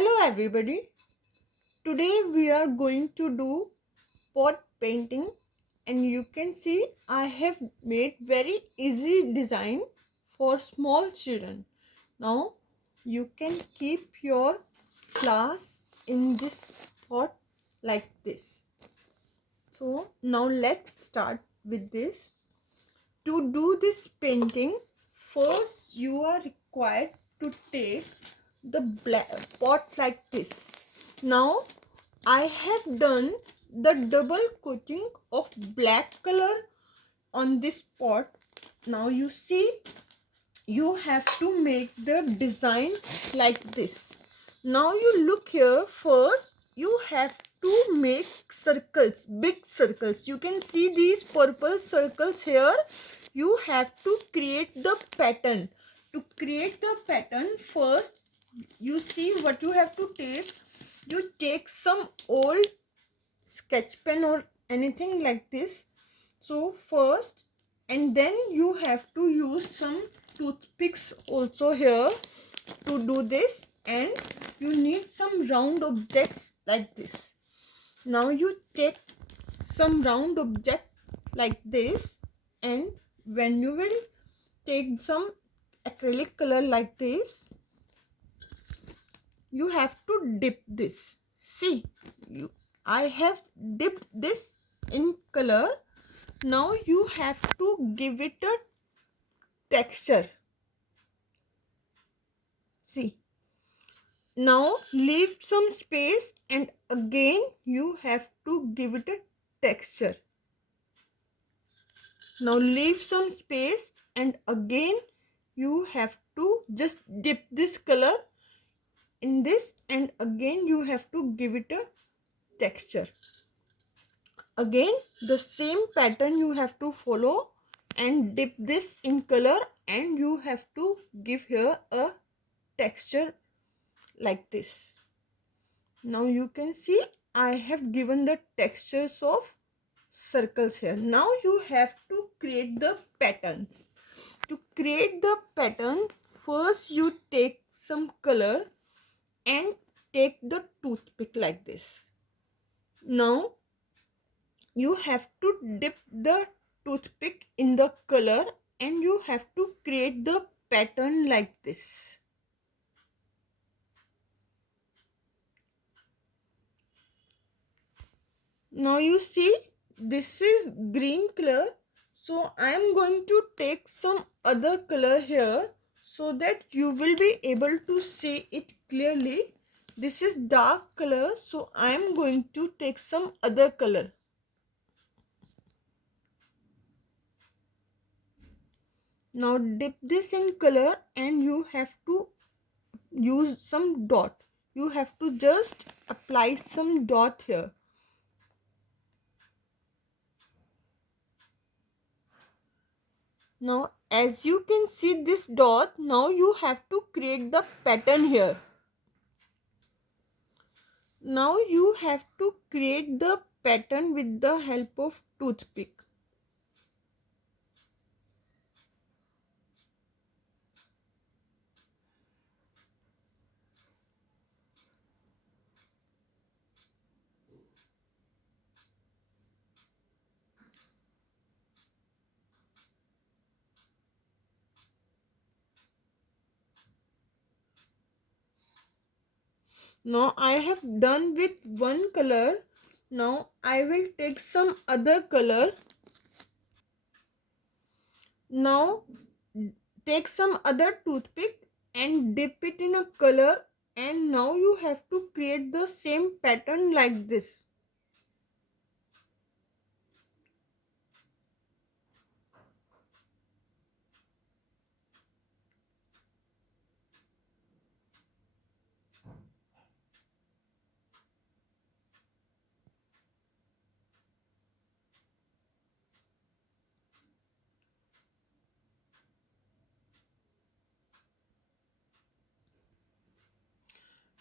Hello everybody. Today we are going to do pot painting, and you can see I have made very easy design for small children. Now you can keep your glass in this pot like this. So now let's start with this. To do this painting, first you are required to take the black pot like this. Now I have done the double coating of black color on this pot. Now you see, you have to make the design like this. Now you look here. First you have to make circles, big circles. You can see these purple circles here. You have to create the pattern. To create the pattern, first you see what you have to take. You take some old sketch pen or anything like this. So first, and then you have to use some toothpicks also here to do this, and you need some round objects like this. Now you take some round object like this, and when you will take some acrylic color like this, you have to dip this. See, I have dipped this in color. Now you have to give it a texture. See, now leave some space, and again you have to give it a texture. Now leave some space, and again you have to just dip this color in this, and again you have to give it a texture. Again the same pattern you have to follow, and dip this in color, and you have to give here a texture like this. Now you can see I have given the textures of circles here. Now you have to create the patterns. To create the pattern, first you take some color and take the toothpick like this. Now you have to dip the toothpick in the color, and you have to create the pattern like this. Now you see this is green color, so I am going to take some other color here so that you will be able to see it clearly. This is dark color, so I am going to take some other color. Now dip this in color, and you have to use some dot. You have to just apply some dot here. Now as you can see this dot, now you have to create the pattern here. Now you have to create the pattern with the help of toothpick. Now I have done with one color. Now I will take some other color. Now take some other toothpick and dip it in a color, and now you have to create the same pattern like this.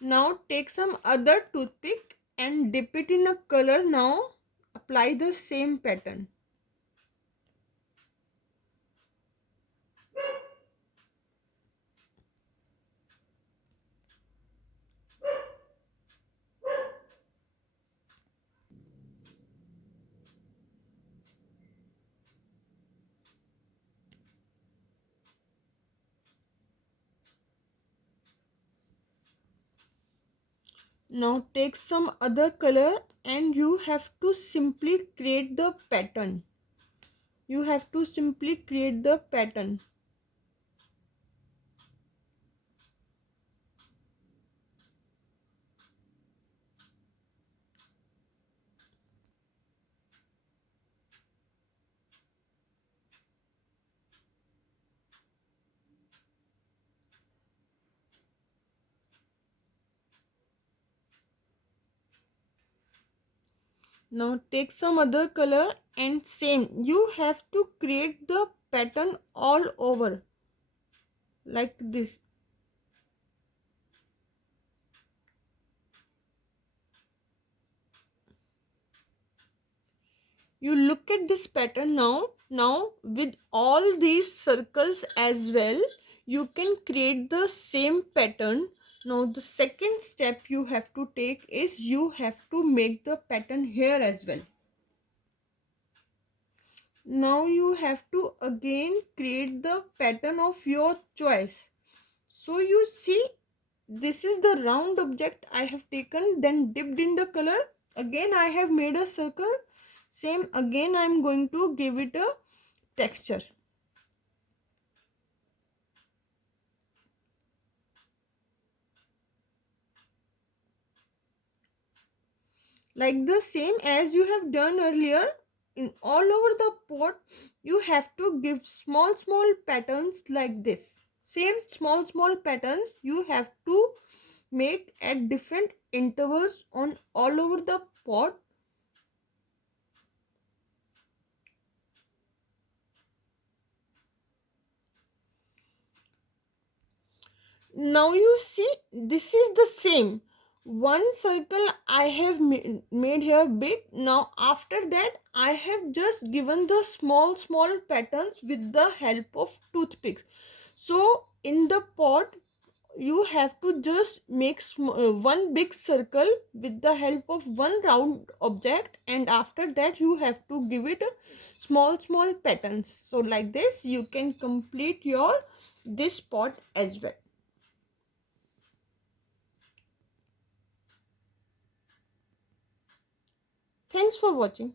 Now take some other toothpick and dip it in a color. Now apply the same pattern. Now take some other color and you have to simply create the pattern. You have to simply create the pattern. Now take some other color and same, you have to create the pattern all over like this. You look at this pattern now with all these circles as well, you can create the same pattern. Now the second step you have to take is you have to make the pattern here as well. Now you have to again create the pattern of your choice. So you see, this is the round object I have taken, then dipped in the color. Again I have made a circle. Same again I am going to give it a texture. Like the same as you have done earlier, in all over the pot you have to give small patterns like this. Same small patterns you have to make at different intervals on all over the pot. Now you see, this is the same one circle I have made here big. Now after that I have just given the small patterns with the help of toothpicks. So in the pot you have to just make one big circle with the help of one round object, and after that you have to give it a small patterns. So like this you can complete your this pot as well. Thanks for watching.